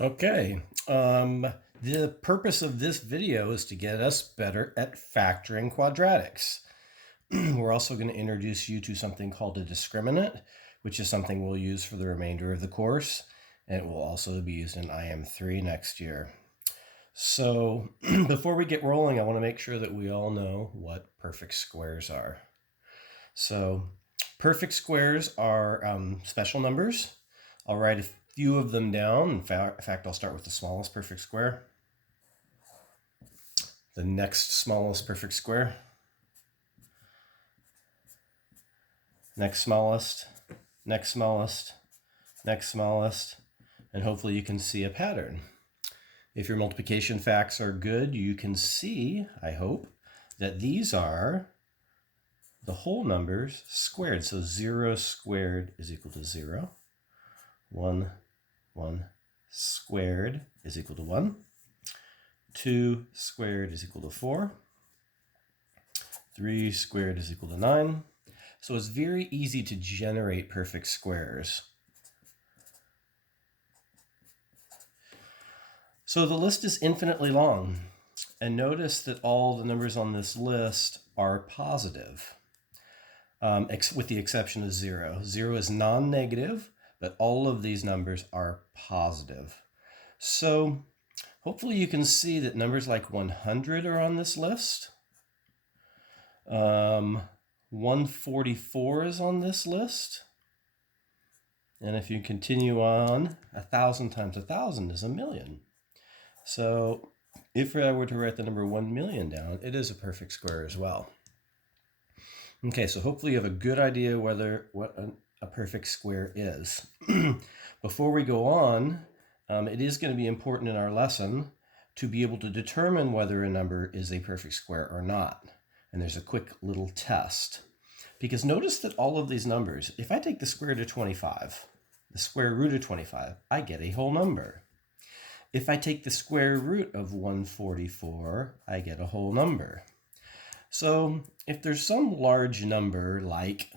Okay, the purpose of this video is to get us better at factoring quadratics. We're also going to introduce you to something called a discriminant, which is something we'll use for the remainder of the course, and it will also be used in IM3 next year. So before we get rolling, I want to make sure that we all know what perfect squares are. So perfect squares are special numbers. I'll write a few of them down. In fact, I'll start with the smallest perfect square, the next smallest perfect square, next smallest, next smallest, next smallest, and hopefully you can see a pattern. If your multiplication facts are good, you can see, I hope, that these are the whole numbers squared. So 0 squared is equal to 0. 1 squared is equal to 1. 2 squared is equal to 4. 3 squared is equal to 9. So it's very easy to generate perfect squares. So the list is infinitely long. And notice that all the numbers on this list are positive, with the exception of 0. 0 is non-negative, but all of these numbers are positive. So hopefully you can see that numbers like 100 are on this list. 144 is on this list. And if you continue on, 1,000 times 1,000 is 1,000,000. So if I were to write the number 1,000,000 down, it is a perfect square as well. Okay, so hopefully you have a good idea what a perfect square is. Before we go on, it is going to be important in our lesson to be able to determine whether a number is a perfect square or not. And there's a quick little test. Because notice that all of these numbers, if I take the square root of 25, the square root of 25, I get a whole number. If I take the square root of 144, I get a whole number. So if there's some large number like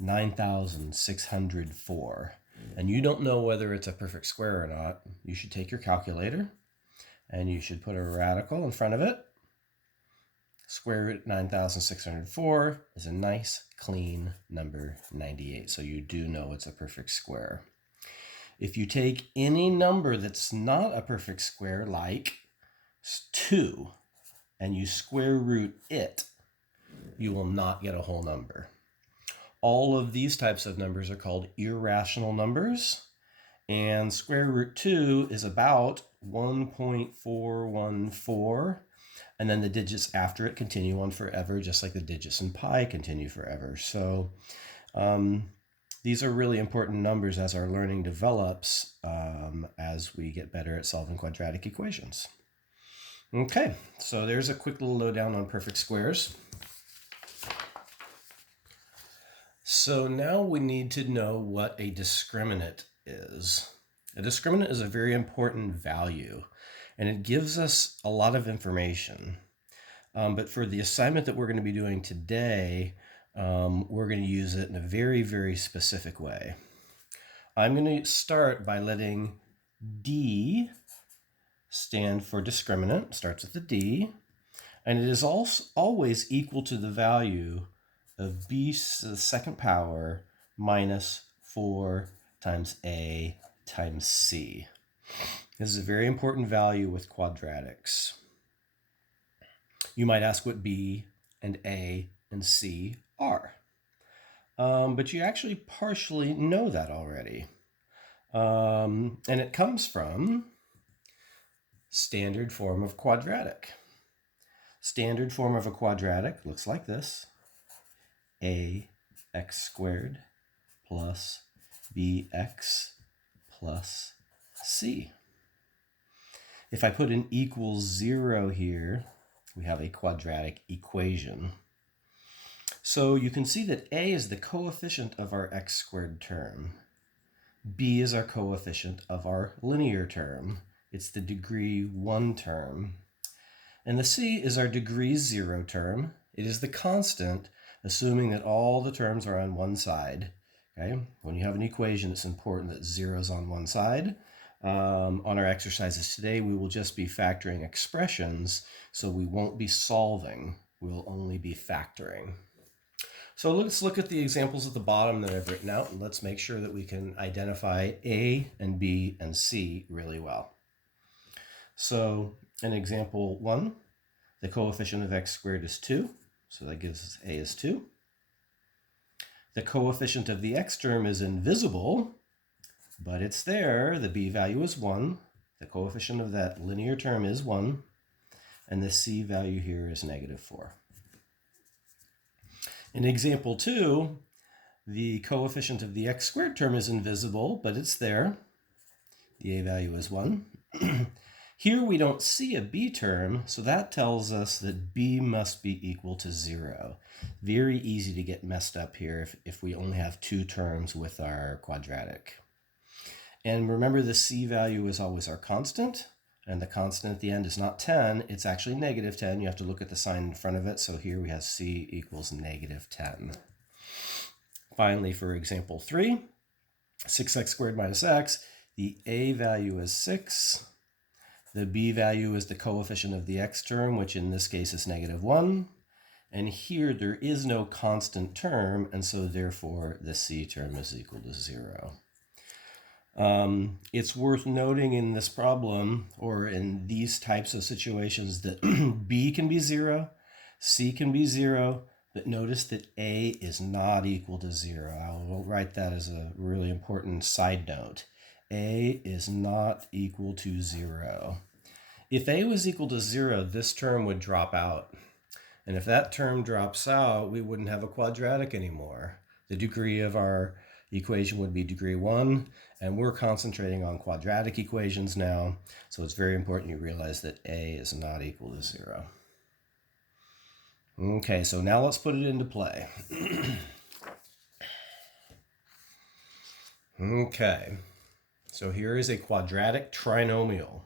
9,604, and you don't know whether it's a perfect square or not, you should take your calculator and you should put a radical in front of it. Square root 9,604 is a nice, clean number 98, so you do know it's a perfect square. If you take any number that's not a perfect square, like 2, and you square root it, you will not get a whole number. All of these types of numbers are called irrational numbers, and square root 2 is about 1.414, and then the digits after it continue on forever, just like the digits in pi continue forever. So these are really important numbers as our learning develops, as we get better at solving quadratic equations. Okay, so there's a quick little lowdown on perfect squares. So now we need to know what a discriminant is. A discriminant is a very important value, and it gives us a lot of information. But for the assignment that we're going to be doing today, we're going to use it in a very, very specific way. I'm going to start by letting D stand for discriminant, starts with the D, and it is also always equal to the value of b to the second power minus 4 times a times c. This is a very important value with quadratics. You might ask what b and a and c are. But you actually partially know that already. And it comes from standard form of quadratic. Standard form of a quadratic looks like this. Ax squared plus bx plus c. If I put an equals 0 here, we have a quadratic equation. So you can see that a is the coefficient of our x squared term. B is our coefficient of our linear term. It's the degree 1 term. And the c is our degree 0 term. It is the constant, assuming that all the terms are on one side. Okay? When you have an equation, it's important that 0 is on one side. On our exercises today, we will just be factoring expressions, so we won't be solving, we'll only be factoring. So let's look at the examples at the bottom that I've written out, and let's make sure that we can identify A and B and C really well. So in example 1, the coefficient of x squared is 2, so that gives us A is 2. The coefficient of the x term is invisible, but it's there. The b value is 1. The coefficient of that linear term is 1. And the c value here is -4. In example 2, the coefficient of the x squared term is invisible, but it's there. The a value is 1. Here we don't see a b term, so that tells us that b must be equal to 0. Very easy to get messed up here if we only have 2 terms with our quadratic. And remember, the c value is always our constant, and the constant at the end is not 10, it's actually -10. You have to look at the sign in front of it, so here we have c equals -10. Finally, for example 3, 6x squared minus x, the a value is 6. The b value is the coefficient of the x term, which in this case is -1. And here there is no constant term, and so therefore the c term is equal to 0. It's worth noting in this problem, or in these types of situations, that b can be 0, c can be 0, but notice that a is not equal to 0. I will write that as a really important side note. A is not equal to 0. If a was equal to 0, this term would drop out. And if that term drops out, we wouldn't have a quadratic anymore. The degree of our equation would be degree 1, and we're concentrating on quadratic equations now, so it's very important you realize that a is not equal to 0. Okay, so now let's put it into play. Okay, so here is a quadratic trinomial.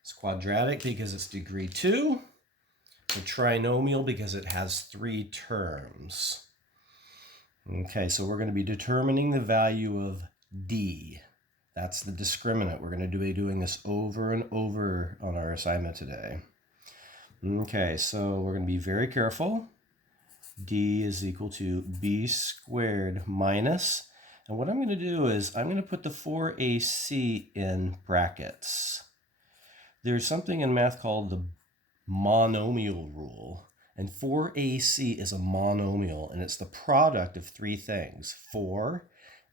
It's quadratic because it's degree 2, a trinomial because it has 3 terms. Okay, so we're going to be determining the value of d. That's the discriminant. We're going to be doing this over and over on our assignment today. Okay, so we're going to be very careful. D is equal to b squared minus, and what I'm going to do is I'm going to put the 4ac in brackets. There's something in math called the monomial rule, and 4ac is a monomial, and it's the product of 3 things, 4,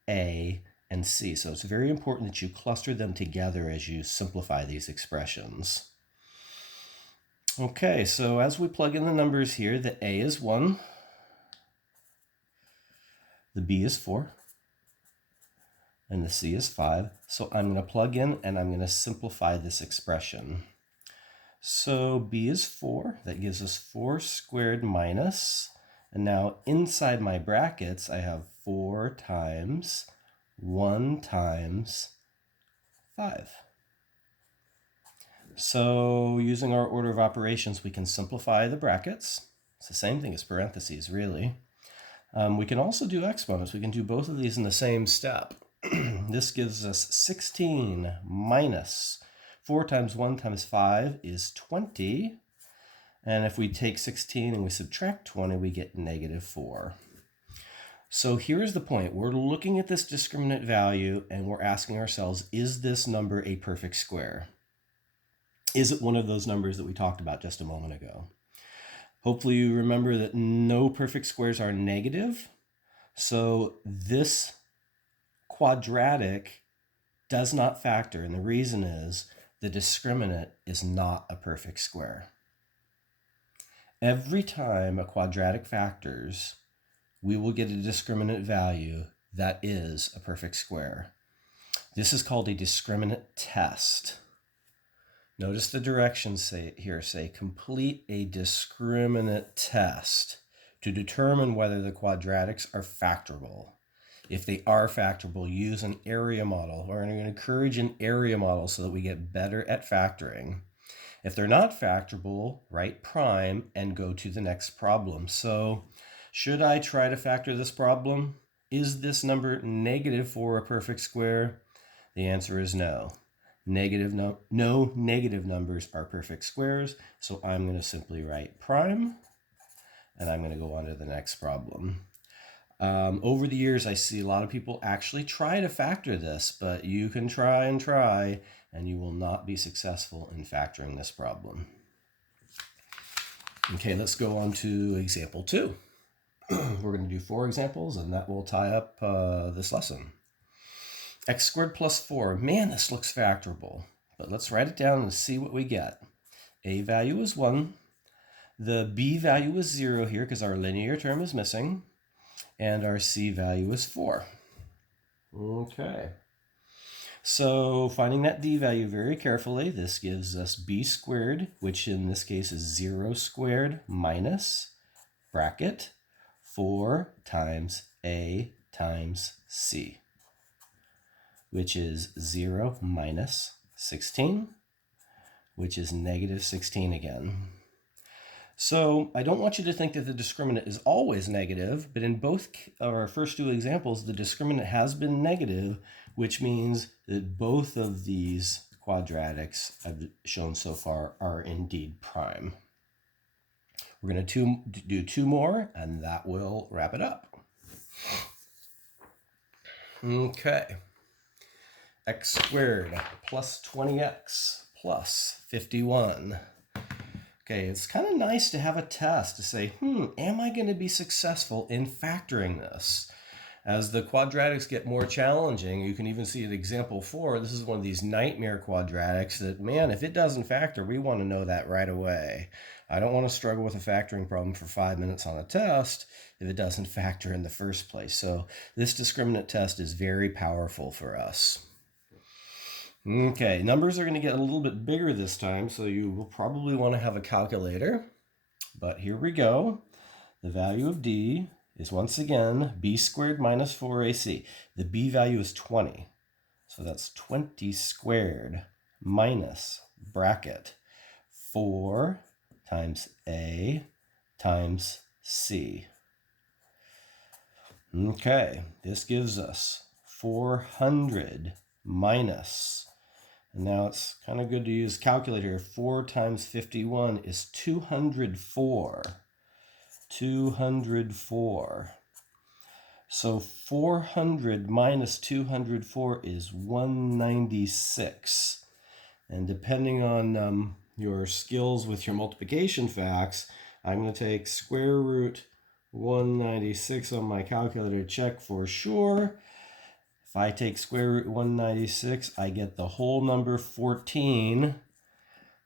a, and c. So it's very important that you cluster them together as you simplify these expressions. Okay, so as we plug in the numbers here, the a is 1, the b is 4, and the c is 5. So I'm going to plug in and I'm going to simplify this expression. So b is 4, that gives us 4 squared minus, and now inside my brackets I have 4 times 1 times 5. So using our order of operations, we can simplify the brackets. It's the same thing as parentheses, really. We can also do exponents. We can do both of these in the same step. This gives us 16 minus 4 times 1 times 5 is 20. And if we take 16 and we subtract 20, we get -4. So here's the point. We're looking at this discriminant value and we're asking ourselves, is this number a perfect square? Is it one of those numbers that we talked about just a moment ago? Hopefully you remember that no perfect squares are negative. So this quadratic does not factor, and the reason is the discriminant is not a perfect square. Every time a quadratic factors, we will get a discriminant value that is a perfect square. This is called a discriminant test. Notice the directions say complete a discriminant test to determine whether the quadratics are factorable. If they are factorable, use an area model. We're going to encourage an area model so that we get better at factoring. If they're not factorable, write prime and go to the next problem. So should I try to factor this problem? Is this number negative for a perfect square? The answer is no. No negative numbers are perfect squares, so I'm going to simply write prime, and I'm going to go on to the next problem. Over the years, I see a lot of people actually try to factor this, but you can try, and you will not be successful in factoring this problem. Okay, let's go on to example 2. We're going to do 4 examples, and that will tie up this lesson. X squared plus 4. Man, this looks factorable. But let's write it down and see what we get. A value is 1. The b value is 0 here because our linear term is missing. And our c value is 4. Okay. So finding that d value very carefully, this gives us b squared, which in this case is 0 squared minus bracket 4 times a times c, which is 0 minus 16, which is negative 16 again. So I don't want you to think that the discriminant is always negative, but in both of our first 2 examples, the discriminant has been negative, which means that both of these quadratics I've shown so far are indeed prime. We're going to do 2 more, and that will wrap it up. Okay. X squared plus 20x plus 51. Okay, it's kind of nice to have a test to say, am I going to be successful in factoring this? As the quadratics get more challenging, you can even see in example 4, this is one of these nightmare quadratics that, man, if it doesn't factor, we want to know that right away. I don't want to struggle with a factoring problem for 5 minutes on a test if it doesn't factor in the first place. So this discriminant test is very powerful for us. Okay, numbers are going to get a little bit bigger this time, so you will probably want to have a calculator. But here we go. The value of d is once again b squared minus 4ac. The b value is 20. So that's 20 squared minus bracket 4 times a times c. Okay, this gives us 400 minus, and now it's kind of good to use calculator. 4 times 51 is 204. 204. So 400 minus 204 is 196. And depending on your skills with your multiplication facts, I'm going to take square root 196 on my calculator to check for sure. If I take square root 196, I get the whole number 14.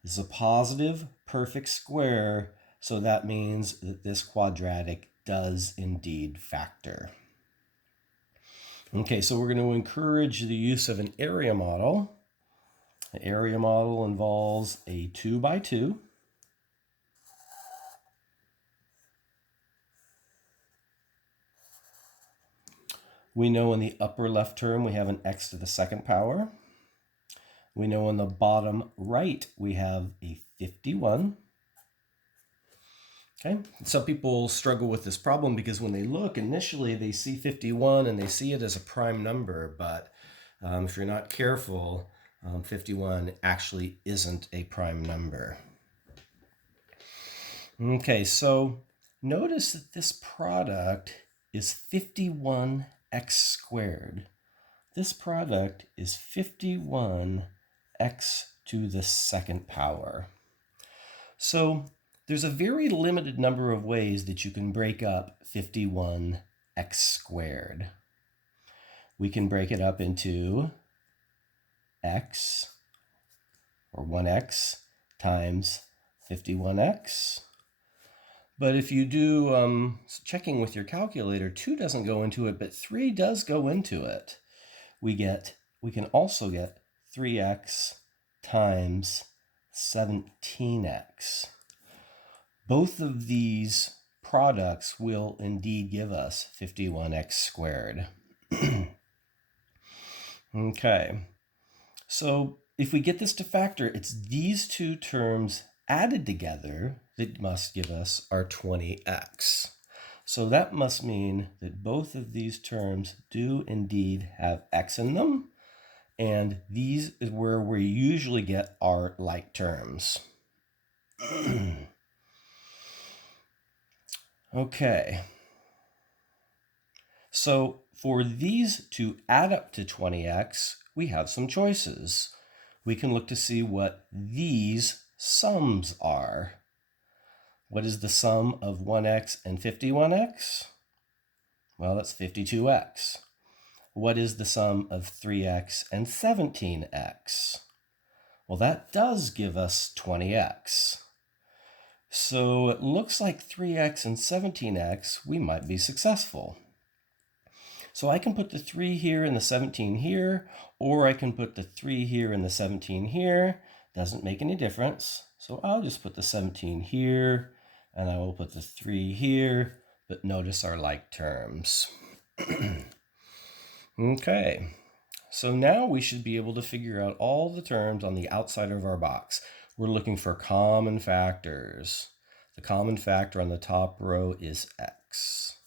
This is a positive perfect square, so that means that this quadratic does indeed factor. Okay, so we're going to encourage the use of an area model. The area model involves a 2 by 2. We know in the upper left term we have an x to the second power. We know in the bottom right we have a 51. Okay, some people struggle with this problem because when they look initially they see 51 and they see it as a prime number, but if you're not careful, 51 actually isn't a prime number. Okay, so notice that this product is 51x squared. This product is 51x to the second power. So there's a very limited number of ways that you can break up 51x squared. We can break it up into x, or 1x, times 51x. But if you do checking with your calculator, 2 doesn't go into it, but 3 does go into it. We can also get 3x times 17x. Both of these products will indeed give us 51x squared. Okay, so if we get this to factor, it's these 2 terms added together that must give us our 20x. So that must mean that both of these terms do indeed have x in them, And these is where we usually get our like terms. Okay. So for these to add up to 20x, we have some choices. We can look to see what these sums are. What is the sum of 1x and 51x? Well, that's 52x. What is the sum of 3x and 17x? Well, that does give us 20x. So it looks like 3x and 17x, we might be successful. So I can put the 3 here and the 17 here, or I can put the 3 here and the 17 here. Doesn't make any difference. So I'll just put the 17 here, and I will put the 3 here, but notice our like terms. Okay, so now we should be able to figure out all the terms on the outside of our box. We're looking for common factors. The common factor on the top row is x.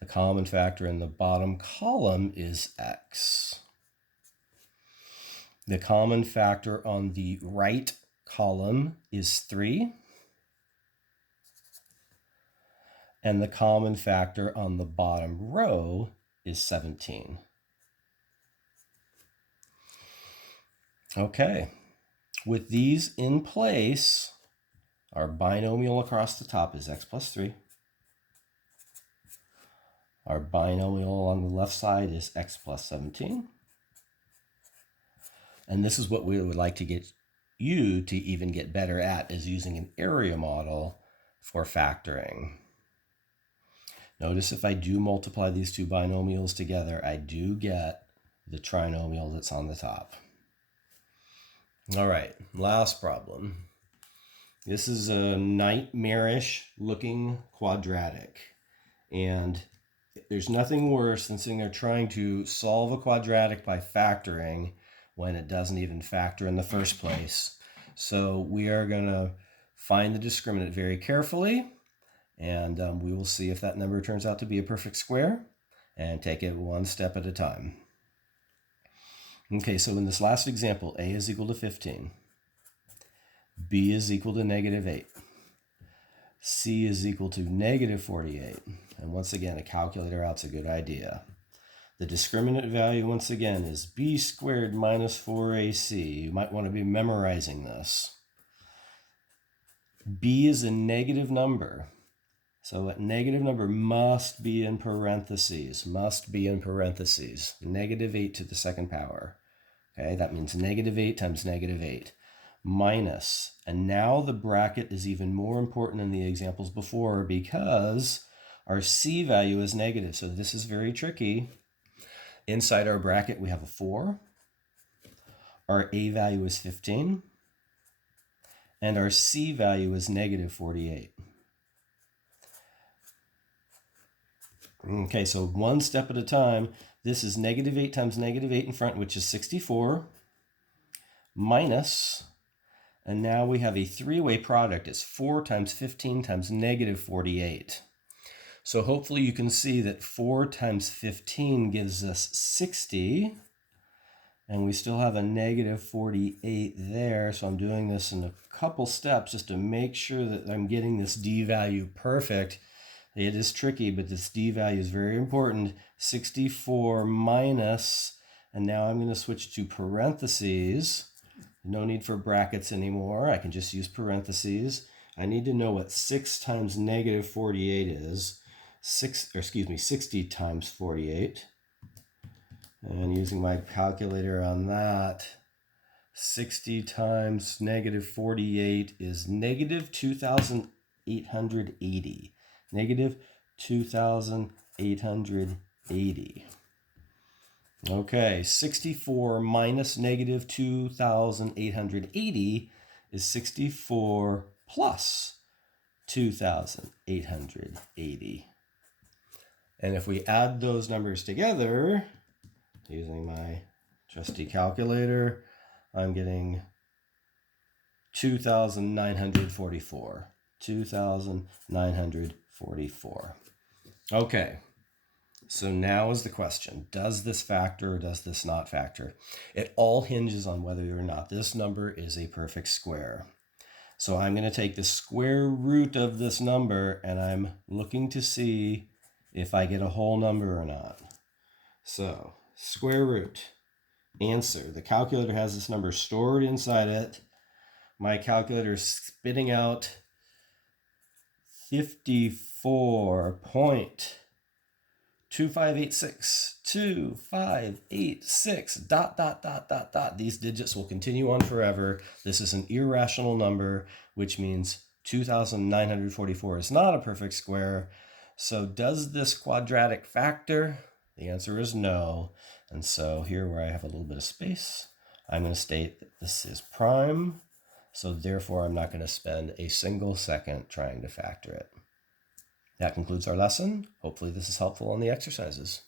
The common factor in the bottom column is x. The common factor on the right column is 3. And the common factor on the bottom row is 17. Okay, with these in place, our binomial across the top is x plus 3. Our binomial on the left side is x plus 17. And this is what we would like to get you to even get better at, is using an area model for factoring. Notice if I do multiply these two binomials together, I do get the trinomial that's on the top. All right, last problem. This is a nightmarish looking quadratic. And there's nothing worse than sitting there trying to solve a quadratic by factoring when it doesn't even factor in the first place. So we are going to find the discriminant very carefully, and we will see if that number turns out to be a perfect square, and take it one step at a time. Okay, so in this last example, a is equal to 15, b is equal to negative 8, c is equal to negative 48, and once again, a calculator out's a good idea. The discriminant value, once again, is b squared minus 4ac. You might want to be memorizing this. b is a negative number, so a negative number must be in parentheses, negative 8 to the second power. Okay, that means negative 8 times negative 8 minus, and now the bracket is even more important than the examples before because our c value is negative, so this is very tricky. Inside our bracket, we have a 4. Our a value is 15. And our c value is negative 48. Okay, so one step at a time. This is negative 8 times negative 8 in front, which is 64, minus, and now we have a three-way product. It's 4 times 15 times negative 48. So hopefully you can see that 4 times 15 gives us 60, and we still have a negative 48 there. So I'm doing this in a couple steps just to make sure that I'm getting this d value perfect. It is tricky, but this d value is very important. 64 minus, and now I'm going to switch to parentheses. No need for brackets anymore. I can just use parentheses. I need to know what 6 times negative 48 is. 60 times 48. And using my calculator on that, 60 times negative 48 is negative 2,880. Negative 2,880. Okay, 64 minus negative 2,880 is 64 plus 2,880. And if we add those numbers together, using my trusty calculator, I'm getting 2,944. Okay, So now is the question, does this factor or does this not factor? It all hinges on whether or not this number is a perfect square. So I'm going to take the square root of this number and I'm looking to see if I get a whole number or not. So square root, answer. The calculator has this number stored inside it. My calculator is spitting out 54.2586 These digits will continue on forever. This is an irrational number, which means 2,944 is not a perfect square. So does this quadratic factor? The answer is no. And so here where I have a little bit of space, I'm going to state that this is prime. So therefore, I'm not going to spend a single second trying to factor it. That concludes our lesson. Hopefully this is helpful on the exercises.